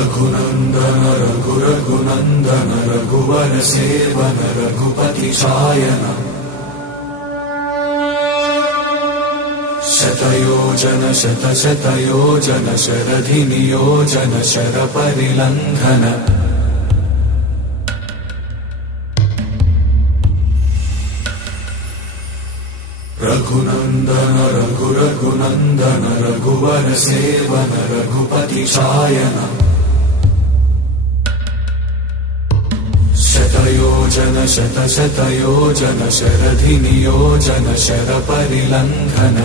रघुनन्दन रघुरघुनन्दन रघुवर seven Raghupati Shayan शतयोजन शतशतयोजन शरधि नियोजन शरपरिलङ्घन रघुनन्दन रघुरघुनन्दन रघुवर seven Raghupati Shayan शतयोजन शतशतयोजन शरधि नियोजन शरपरिलङ्घन